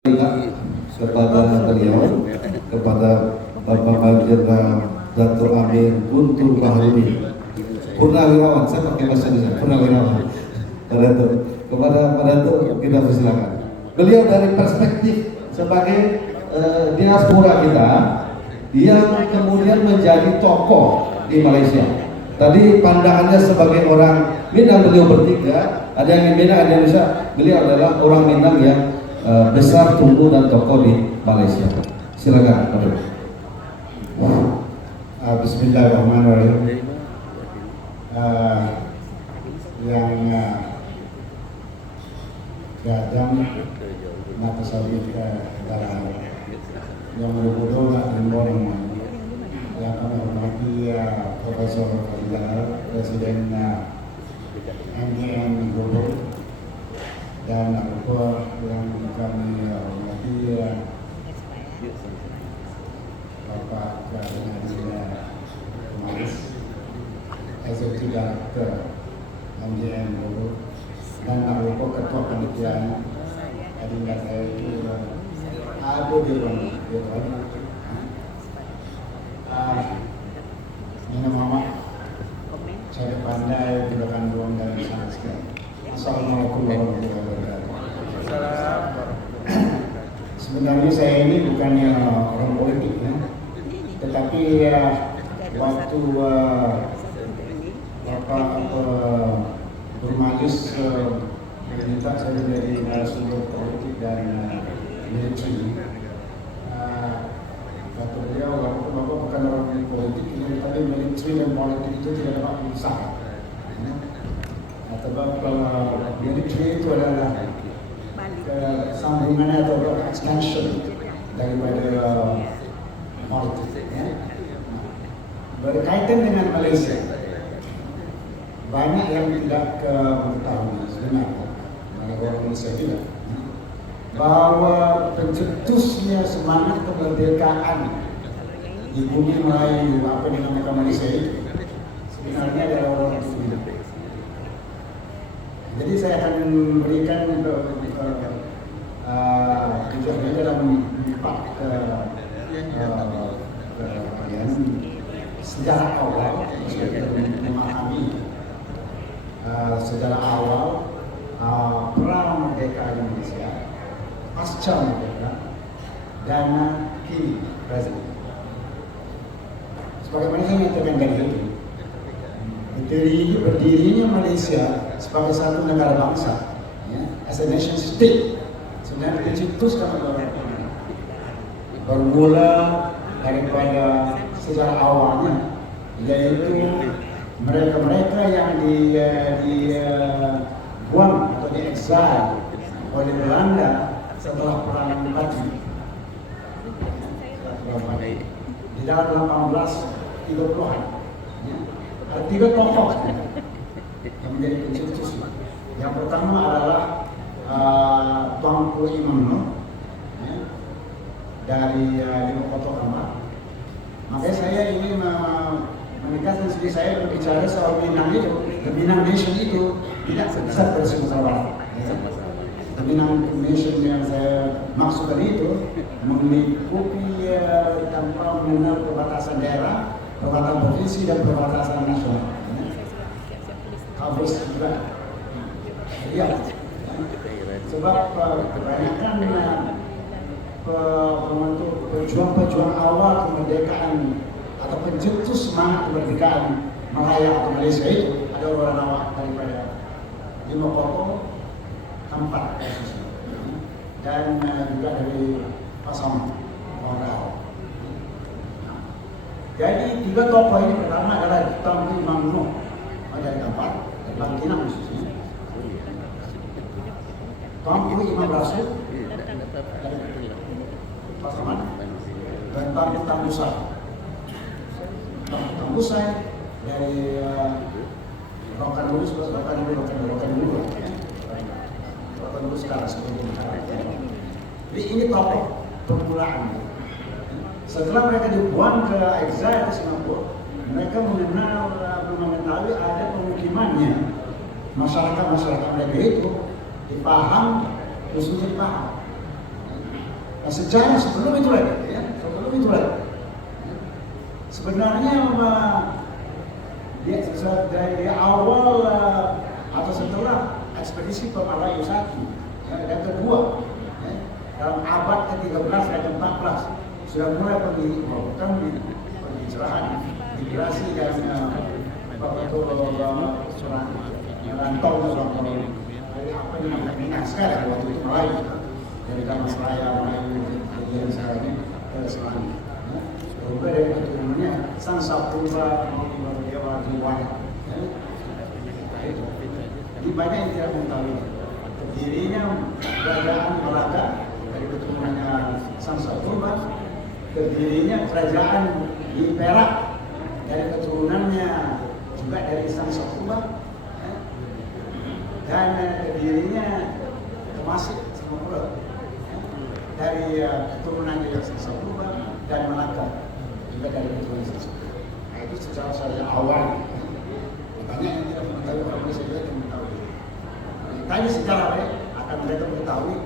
kepada beliau, kepada Bapak Jenderal Dato' Amir Guntur Baharudin, Purnawirawan, saya pakai bahasa Indonesia, Purnawirawan, kepada Pak Dato' kita persilakan. Beliau dari perspektif sebagai diaspora kita, yang kemudian menjadi tokoh di Malaysia. Tadi pandangannya sebagai orang Minang, beliau bertiga, ada yang di Minang, ada yang Indonesia. Beliau adalah orang Minang yang besar, tumbuh dan tokoh di Malaysia. Silakan, Pak. Bismillahirrahmanirrahim. Yang datang mata sawit darah yang berbodoh nak dimbong yang kami hormati Profesor Fadila, Presiden MGM Global, dan apa yang kami hormati Bapak Nadira Maris, Executive Director MGM Global, dan nak lupa Ketua Panitia adinda saya itu ada di ruang ini mama saya pandai gunakan ruang dan sangat sekali. Assalamualaikum warahmatullahi wabarakatuh. Sebenarnya saya ini bukannya orang politik ya, tetapi waktu Bapak bermajlis minta saya menjadi narasumber politik dan military. Kata beliau, Bapak bukan orang politik, tapi military dan politik itu tidak dapat memisahkan. Sebab military itu adalah sambungannya atau extension daripada politik. Berkaitan dengan Malaysia, banyak yang tidak mengetahui sebenarnya, orang Malaysia juga, bahwa pencetusnya semangat kemerdekaan di bumi Melayu, apa yang dinamakan Malaysia itu, sebenarnya adalah orang Sunda. Jadi saya akan memberikan tujuannya dalam 4 bagian. Sejarah awal, memahami sejarah awal pra merdeka Indonesia, pasca merdeka, dan kini present. Sebagaimana saya nyatakan tadi, berdirinya Malaysia sebagai satu negara bangsa, ya, as a nation state, sebenarnya dicetuskan bermula daripada sejarah awalnya, yaitu mereka-mereka yang dibuang atau diexile oleh Belanda setelah perang Batu di tahun 1830-an. Ada 3 tokoh yang menjadi pencetus. Yang pertama adalah Tuanku Imam Noh, ya, dari Lima Koto Kamar. Makanya saya ingin menegaskan diri saya berbicara soal Minang itu, the Minang Nation itu tidak sebesar dari Sumatera Barat. The Minang Nation yang saya maksud tadi itu mengikuti tanpa mengenal perbatasan daerah, perbatasan provinsi dan perbatasan nasional. Covers juga. Iya. Sebab kebanyakan pejuang-pejuang awal kemerdekaan atau pencetus semangat kemerdekaan Malaya atau Malaysia itu ada orang awak daripada Lima Koto, Kampat dan juga dari Pasang Bangau. Jadi 3 tokoh ini pertama adalah Tuanku Imam Noh dari Kampat, dari Bangkinang khususnya. Tuanku Imam Rasul dari Pasaman, dan Tuanku Tangusai. Tangusai dari Rokan Dulu sekarang sebagai negara. Jadi ini tokoh permulaan. Setelah mereka dibuang ke exile ke Singapura, mereka mengetahui ada pemukimannya. Masyarakat mereka itu dipaham, khususnya dipaham. sejarah sebelum itu lagi, ya, sebelum itu lagi. Sebenarnya dia dari awal atau setelah ekspedisi ke Malayu 1 dan kedua, ya, dalam abad ke-13 dan ke-14 sudah mulai melakukan pencerahan, migrasi dan rantau dari apa yang namanya Minang sekarang waktu itu Melayu, dari Damastraya Melayu kemudian sekarang ke Selandia. Juga dari keturunannya Sangsa Purba, Dewa Jiwana. Jadi banyak yang tidak mengetahui terdirinya kerajaan Melaka dari keturunannya Sangsa Purba, terdirinya kerajaan di Perak dari keturunannya juga dari Sangsa Purba, dan terdirinya Temasek Singapura dari keturunan juga Sangsa Purba dan Melaka juga dari keturunan Sangsa Purba. Nah, itu secara saja awal. Banyak yang tidak mengetahui, orang Indonesia juga tidak mengetahui. Tadi secara akan mereka mengetahui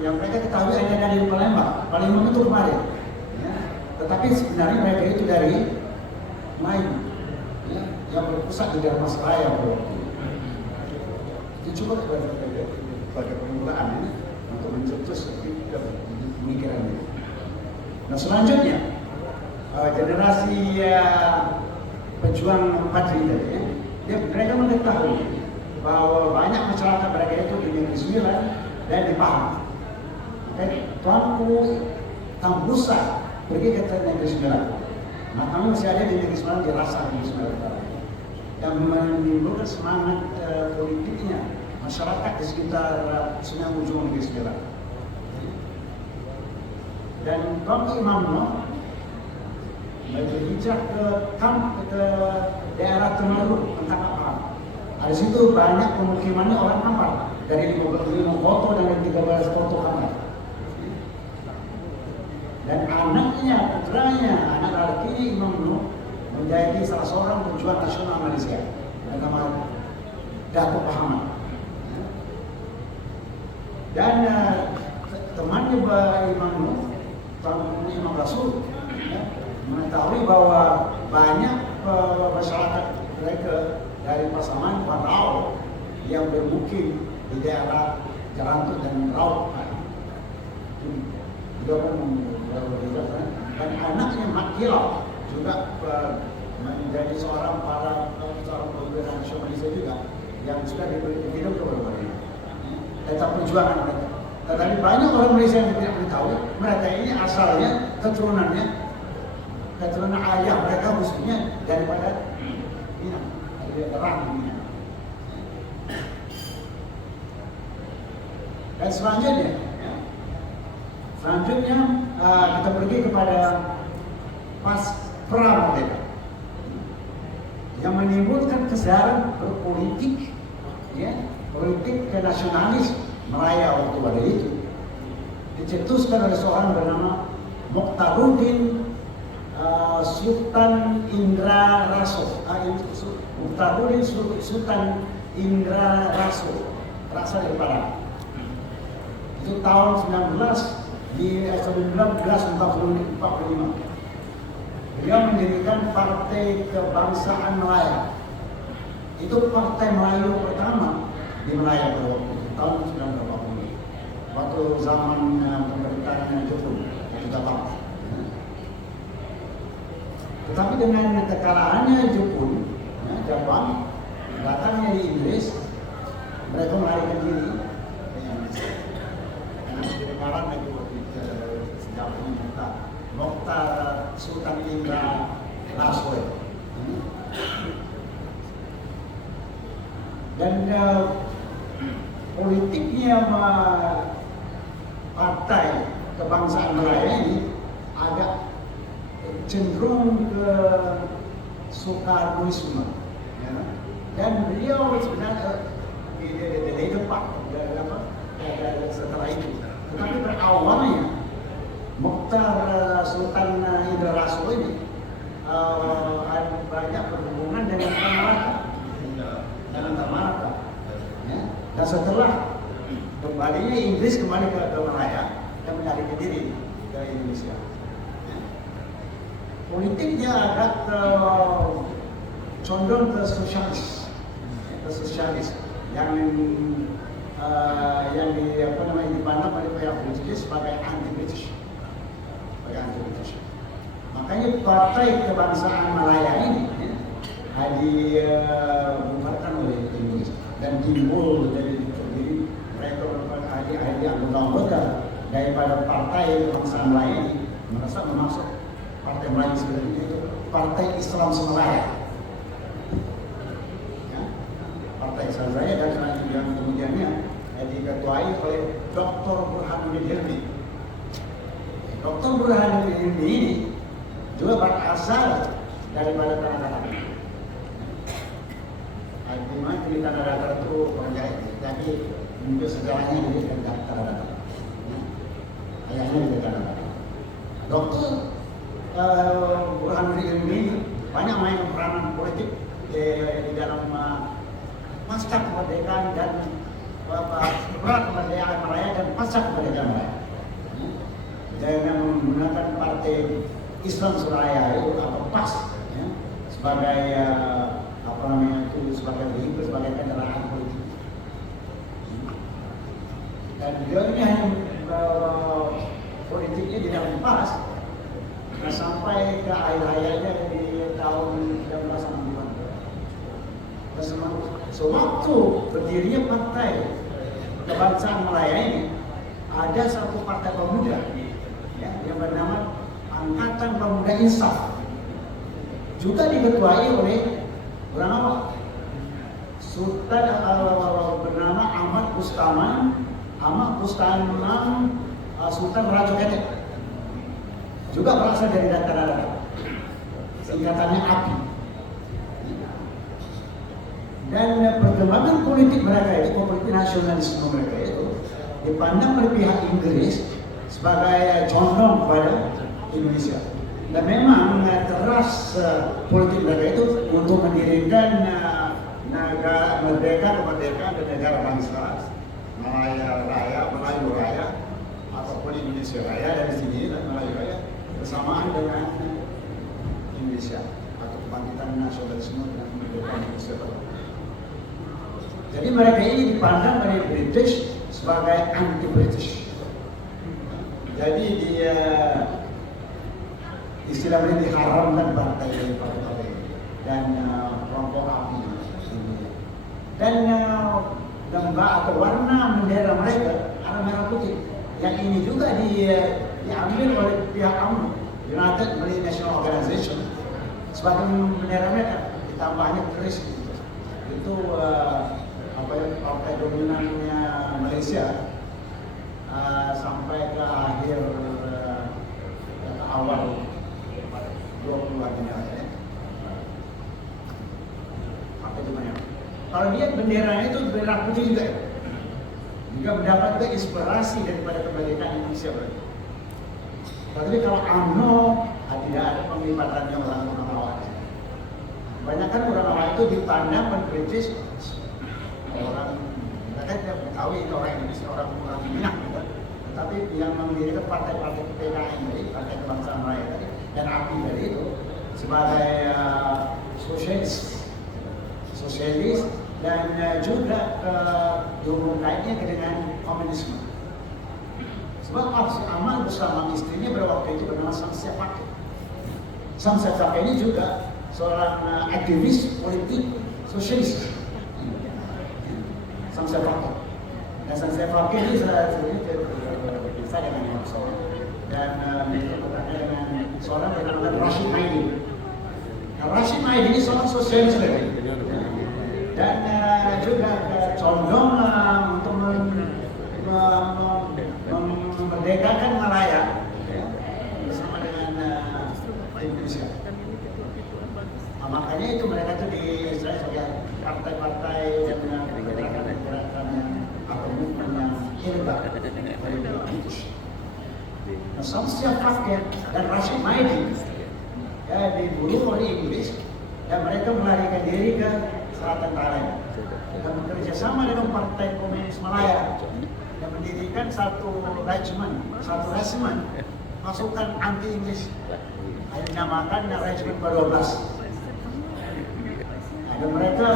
yang mereka ketahui hanya dari Palembang. Palembang itu kemarin. Ya. Tetapi sebenarnya mereka itu dari Melayu, ya, yang berpusat di Dharmasraya pada waktu itu. Itu cukup pada permulaan ini untuk mencetus pemikiran ini. Nah selanjutnya generasi pejuang Padri tadi, ya, mereka mengetahui bahwa banyak masyarakat mereka itu di Negeri Sembilan dan di Pahang. Tuanku Tambusa pergi ke Negeri Sembilan. Nah kami masih ada di Negeri Sembilan, di Rasa Negeri Sembilan yang menimbulkan semangat politiknya masyarakat di sekitar Sungai Ujung Negeri Sembilan. Dan Tuanku Imam Noh berhijrah ke daerah Temerloh, Pahang. Di situ banyak pemukimannya orang Kampar, dari 5 koto dan 13 koto Kampar. Dan anaknya, putranya, anak laki Imam Noh menjadi salah seorang pejuang nasional Malaysia, bernama Datuk Muhammad. Dan temannya Imam Noh, Imam Rasul, mengetahui bahwa banyak masyarakat mereka dari Pasaman, Rau yang bermukim di daerah Jarantuk dan Rau. Dan anaknya Mat Kilau juga menjadi seorang perwira nasional Malaysia juga yang sudah dikirim ke berbagai tetap perjuangan mereka. Tetapi banyak orang Malaysia yang tidak mengetahui mereka ini asalnya keturunan ayah mereka khususnya daripada Minang, dari Rang Minang. Dan selanjutnya kita pergi kepada pas pra-merdeka yang menimbulkan kesadaran berpolitik, ya, politik nasionalis Melaya waktu pada itu dicetuskan oleh seorang bernama Mokhtaruddin Sultan Indra Raso. Mokhtaruddin Sultan Indra Raso berasal dari Padang. Itu tahun 1945. Beliau mendirikan Partai Kebangsaan Melaya. Itu partai Melayu pertama di Melaya pada waktu itu, tahun 1940. Waktu zaman pemerintahan Jepun, Jepang. Tetapi dengan kekalahannya Jepun, Jepang, datangnya di Inggris, mereka melarikan diri ke Indonesia. Karena menjadi malam itu sejarahnya Mokhtar Sultan Indra Raso. Dan politiknya Partai Kebangsaan Melaya ini agak cenderung ke Soekarnoisme, ya. Dan beliau sebenarnya di depan setelah itu. Tetapi berawalnya Mokhtar Sultan Indra Raso ini banyak berhubungan dengan Tamaraka. Ya. Dan setelah kembalinya Inggris kembali ke Malaya, dan melarikan diri ke Indonesia. Politiknya agak condong ke sosialis, yang dipandang oleh pihak British sebagai anti-British. Makanya Partai Kebangsaan Malaya ini dibubarkan oleh Inggris dan timbul dari mereka merupakan ahli anggota daripada Partai Kebangsaan Malaya ini merasa memasuk Partai Melayu sebenarnya itu Partai Islam Semalaya. Ya, Partai Islam Semalaya dan yang kemudiannya diketuai oleh Dr. Burhanuddin Hilmi. Dr. Burhanuddin Hilmi ini juga berasal daripada Tanah Datar. Di mana di Tanah Datar itu penjahit, tapi untuk sejarahnya di Tanah Datar. Ayahnya di Tanah Datar. Dr. Burhanuddin Hilmi banyak main peranan politik di dalam pasca kemerdekaan dan kemerdekaan Malaya dan pasca kemerdekaan Malaya. Dengan menggunakan Partai Islam Semalaya itu PAS ya, sebagai sebagai vehikel, sebagai kendaraan politik. Dan dia ini hanya politiknya di dalam PAS sampai ke akhir hayatnya di tahun 1960-an. Sewaktu berdirinya Partai Kebangsaan Malaya ini, ada satu partai pemuda ya, yang bernama Angkatan Pemuda Insaf, juga diketuai oleh orang awam Sultan bernama Ahmad Bustaman Sultan Raja Ketek, juga berasal dari Tanah, singkatannya API. Dan perkembangan politik mereka itu, politik nasionalisme mereka itu dipandang oleh pihak Inggris sebagai condong kepada Indonesia. Dan memang keras politik mereka itu untuk mendirikan negara kemerdekaan dan negara bangsa Melayu Raya ataupun Indonesia Raya dari sini dan Melayu Raya bersamaan dengan Indonesia atau kebangkitan nasionalisme dan kemerdekaan Indonesia. Jadi mereka ini dipandang oleh British sebagai anti-British. Jadi dia istilahnya diharamkan partai dan kelompok API dan gambar atau warna bendera mereka adalah merah putih. Yang ini juga diambil oleh pihak UNO, United Malay National Organization, sebagai bendera mereka. Ditambahnya keris itu partai dominannya Malaysia sampai ke akhir ke awal 20-an ini. Apa gimana? Kalau lihat benderanya itu merah putih juga, juga mendapatkan inspirasi daripada kemerdekaan Indonesia. Tapi kalau UMNO tidak ada penglibatannya orang awam. Kebanyakan orang awam itu dipandang British, orang mereka tidak mengetahui itu orang Indonesia, orang Minang, gitu. Tapi yang mendirikan partai-partai PKN tadi, Partai Kebangsaan Malaya tadi, dan API tadi itu sebagai sosialis dan juga hubungan kaitnya dengan komunisme. Sebab Amal bersama istrinya pada waktu itu bernama Samsia Fakih. Samsia Fakih ini juga seorang aktivis politik sosialis. Samsia Fakih. Dan Samsia Fakih ini saya dengan yang seorang dan dengan seorang bernama Rashid Maidi. Rashid Maidi ini seorang sosialis dan juga condong untuk memerdekakan Malaya bersama dengan Indonesia. Makanya itu mereka itu di Israel sebagai partai-partai dan gerakan atau movement yang hebat. Samsia Fakih dan Rashid Maidi dibunuh oleh Inggris dan mereka melarikan diri ke selatan Thailand dan bekerja sama dengan Partai Komunis Malaya yang mendirikan satu regiment pasukan anti Inggris. Yang dinamakan Regiment ke-12. Dan mereka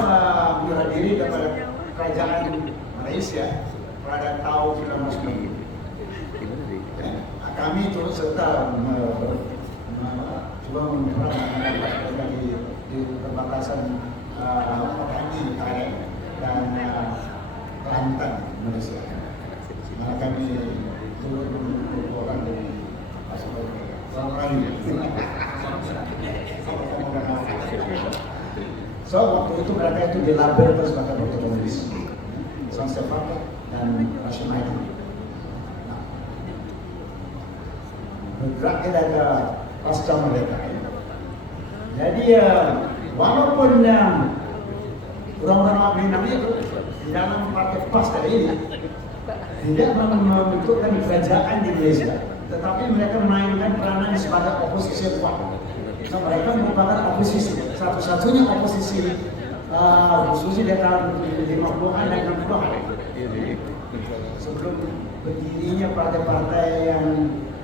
bela diri daripada kerajaan Malaysia pada tahun 1990. Kami turut serta cuba menyerang di perbatasan Pahang dan Kelantan, Malaysia. Mana kami turut mengumpulkan orang dari pasukan orang Melayu. So waktu itu mereka itu dilabelkan sebagai protagonis, Sang Stefano dan Rashid Mahdi. Bergerak dari pasca mereka. Jadi walaupun orang-orang Minang itu di dalam partai PAS tadi ini tidak membentukkan kerajaan di Malaysia, tetapi mereka memainkan peranan sebagai oposisi kuat. So, mereka merupakan oposisi, satu-satunya oposisi khususnya di tahun 50-an dan 60-an. Sebelum berdirinya partai-partai yang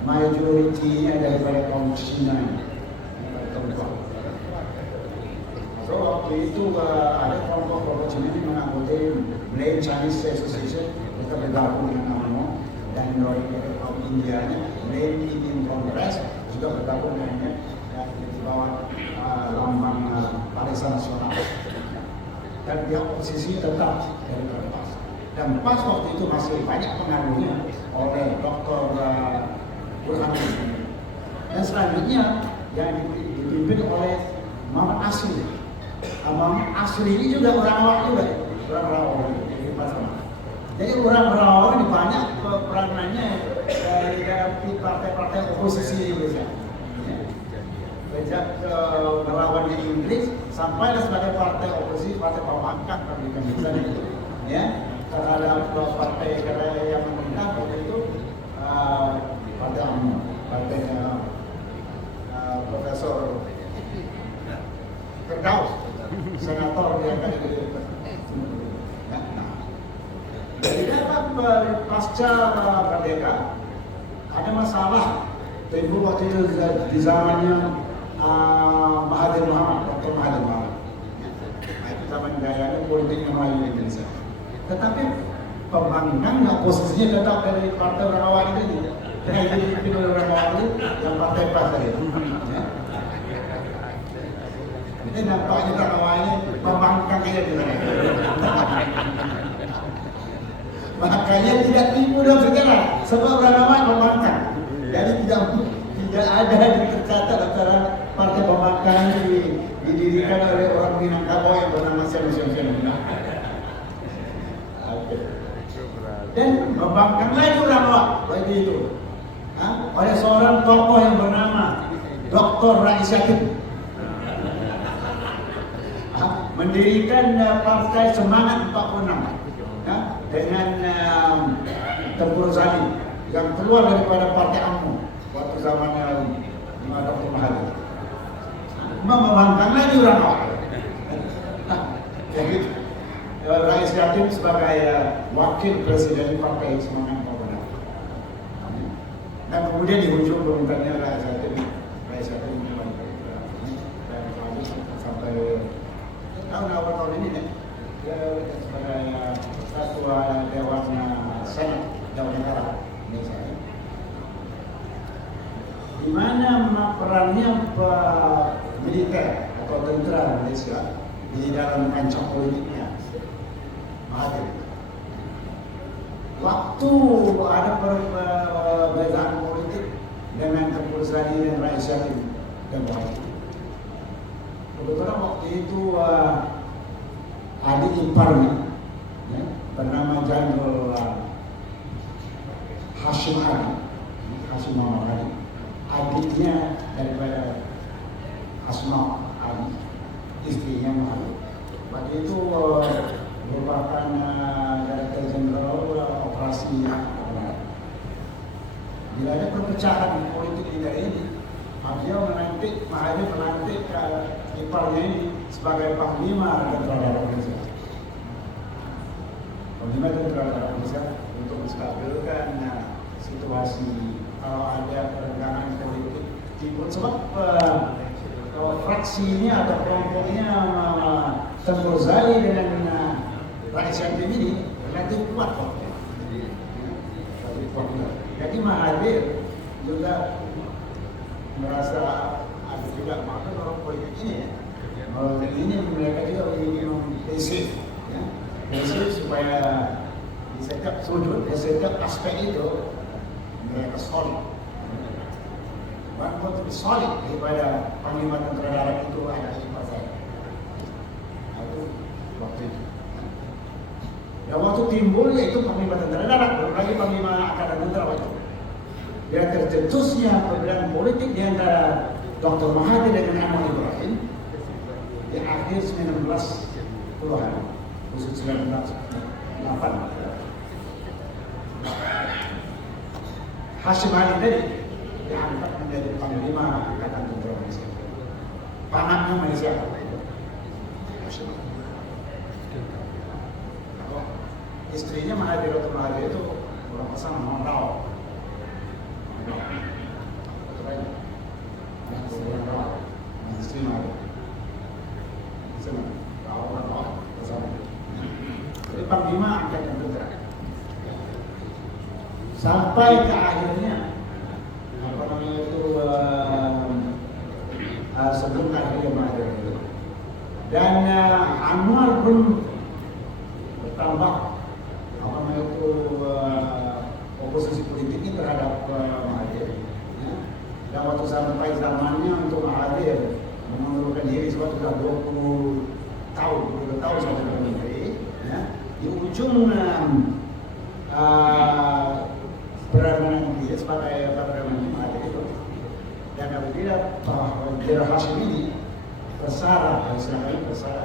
majoritinya daripada kaum Cina. So waktu itu ada kelompok-kelompok Cina yang menganggotai Malaysian Chinese Association, mereka bergabung dengan UMNO, dan dari kaum Indianya Malaysian Indian Congress juga bergabung dengannya dan di bawah lambang Barisan Nasional. Dan dia oposisi tetap dari PAS. Dan PAS waktu itu masih banyak pengaruhnya oleh Dr. Burhanuddin. Dan selanjutnya yang dipimpin oleh Muhammad Asri. Muhammad Asri ini juga orang awak juga, orang Rawa. Jadi orang Rawa ini banyak peranannya dari partai-partai oposisi di Indonesia. Sejak melawan di Inggris sampai sebagai partai oposisi, partai pembangkang Republik Indonesia itu, ya, terhadap partai yang memerintah waktu itu partai UMNO, partainya Profesor Firdaus, senator yang kan itu. Jadi dalam pasca merdeka ada masalah. Tempo waktu itu di zamannya Mahathir Muhammad, Dr. Mahathir Muhammad. Itu zaman gayanya politik yang Melayu Indonesia. Tetapi pembangkang posisinya tetap dari partai orang awam itu. Yang dipimpin oleh orang awam itu yang partai PAS tadi. Ini nampaknya orang awamnya pembangkang aja di sana. Makanya tidak tipu dalam sejarah sebab orang awam pembangkang. Jadi tidak ada tercatat antara partai pembangkang didirikan oleh orang Minangkabau yang bernama Siam. Dan membangkang lagi orang awak lagi itu oleh seorang tokoh yang bernama Dr. Rais Yakin, mendirikan partai Semangat 46 dengan Tengku Rozali yang keluar daripada partai UMNO waktu zamannya Dr. Mahathir. Membangkang lagi orang awak. Jadi Rais Yakin sebagai wakil presiden partai Semangat 46. Dan kemudian di ujung pemerintahannya Rais Yakin sampai tahun awal tahun ini dia sebagai ketua Dewan Senat Jawa Negara Indonesia. Di mana perannya militer atau tentara Malaysia di dalam kancah politiknya Mahathir. Waktu ada perbedaan politik dengan Tengku Rozali dan Rais Yakin dan Mahathir. Kebetulan waktu itu adik iparnya bernama Jenderal Hashim Muhammad Ali, adiknya daripada Asma Ali, istrinya Mahathir. Waktu itu merupakan Direktur Jenderal Operasi. Bila ada perpecahan politik di daerah ini, Mahathir melantik iparnya ini sebagai Panglima Tentara Indonesia. Panglima Tentara Indonesia untuk menstabilkan situasi kalau ada kerenggangan politik timbul sebab fraksi ini atau kelompoknya Tun Rozali dengan Rais Syamsul ini relatif kuat kok. Jadi Mahathir juga merasa ada juga makna orang politik ini ya. Ini mereka juga ingin mempresif, ya, presif supaya di setiap sudut, di setiap aspek itu mereka solid. Bahkan lebih solid daripada Panglima Tentara Darat itu ada di partai. Itu waktu itu. Dan waktu timbul yaitu Panglima Tentara Darat, belum lagi Panglima Angkatan Tentara waktu. Dan tercetusnya perbedaan politik di antara Dr. Mahathir dengan Anwar Ibrahim di akhir 1990-an, khusus 1998. Hashim Ali tadi diangkat menjadi Panglima Angkatan Tentara Malaysia. Panahnya Malaysia Hashim Ali. Istrinya Mahathir, Dr. Mahathir itu orang pasang nama Rao. Istri Mahathir. Jadi Panglima Angkatan Tentara. Sampai ke akhirnya apa namanya itu sebelum akhirnya Mahathir itu. Dan Anwar pun bertambah apa namanya itu oposisi politiknya terhadap Mahathir. Ya. Dan waktu sampai zamannya untuk Mahathir mengundurkan diri sebab sudah 20 tahun sebagai menteri, ya. Di ujung perjalanan dia sebagai Perdana Menteri Mahathir itu, dan apabila Jenderal Hashim ini bersara, istilahnya bersara,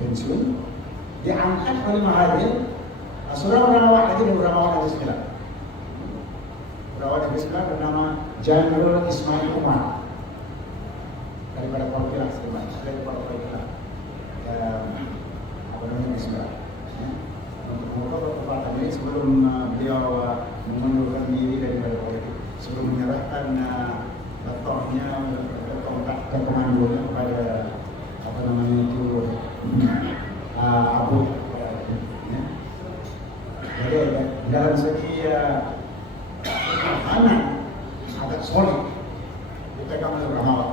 pensiun, diangkat oleh Mahathir, seorang perawat lagi dan perawat Negeri Sembilan. Perawat Negeri Sembilan bernama Jenderal Ismail Omar daripada perwakilan apa namanya Negeri Sembilan. Mengumpulkan kesempatan ini sebelum beliau mengundurkan diri daripada politik, sebelum menyerahkan batonnya, tongkat kekomandonya kepada apa namanya itu Abu. Ya. Jadi dalam segi pertahanan agak solid dipegang oleh orang awam.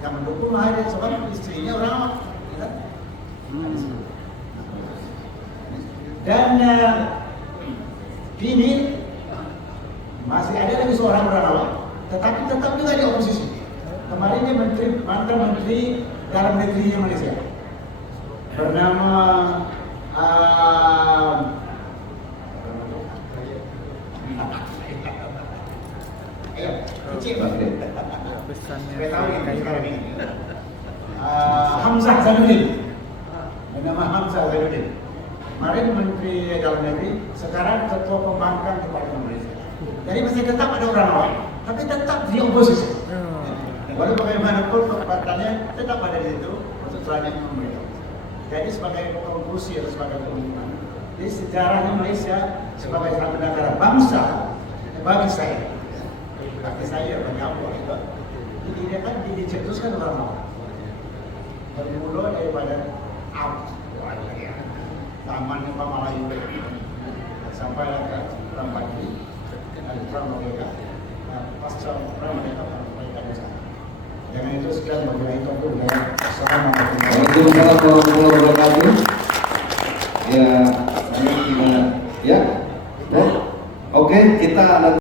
Yang mendukung Mahathir sebab istrinya orang awam. Ya. Dan kini masih ada lagi seorang orang awam, tetapi tetap juga di oposisi. Kemarin dia mantan menteri dalam negerinya Malaysia, bernama Hamzah Zainuddin. Bernama Hamzah Zainuddin. Kemarin Menteri Dalam Negeri, sekarang Ketua Pembangkang Departemen Malaysia. Jadi masih tetap ada orang awam, tapi tetap di oposisi. Walau bagaimanapun kesempatannya tetap ada di situ untuk selanjutnya pemerintah. Jadi sebagai konklusi atau sebagai pengumuman, di sejarahnya Malaysia sebagai satu negara bangsa, bagi saya, bagi aku itu, dia kan dicetuskan orang awam. Bermula daripada Taman Pak Melayu sampai ke Perang Pagi dan Perang Merdeka. Pasca Perang Merdeka, mereka bersama. Dengan itu sekian mengenai topik dan Assalamualaikum warahmatullahi wabarakatuh. Ya, ya. Oke, kita